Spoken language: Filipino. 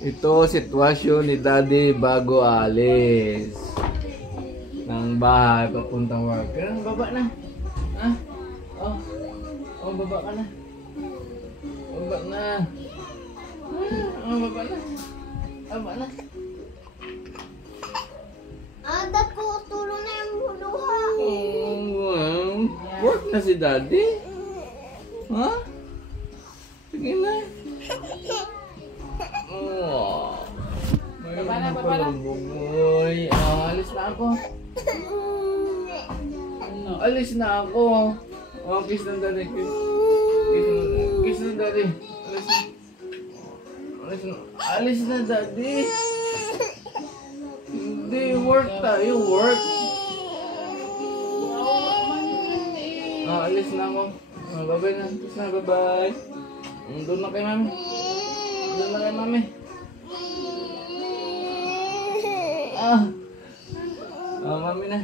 Ito sitwasyon ni Daddy bago alis ng bahay papuntang work. Kaya baba na. Ha? Oh, baba ka na. Baba na. Baba na. Baba na. Ada ko tulong na yung huluha. Oh, wow. Work na si Daddy. Ha? Sige na. Oh. Baba na, baba na. Boy. Alis na ako. Alis na ako. Oh, kiss na Daddy. Kiss na Daddy. Alis na. Alis na. Alis na Daddy. Hindi, work tayo. Work. Alis na ako. Bye-bye na. Kiss na, bye-bye. Doon na kay Mami. Doon na kay Mami. Mami na.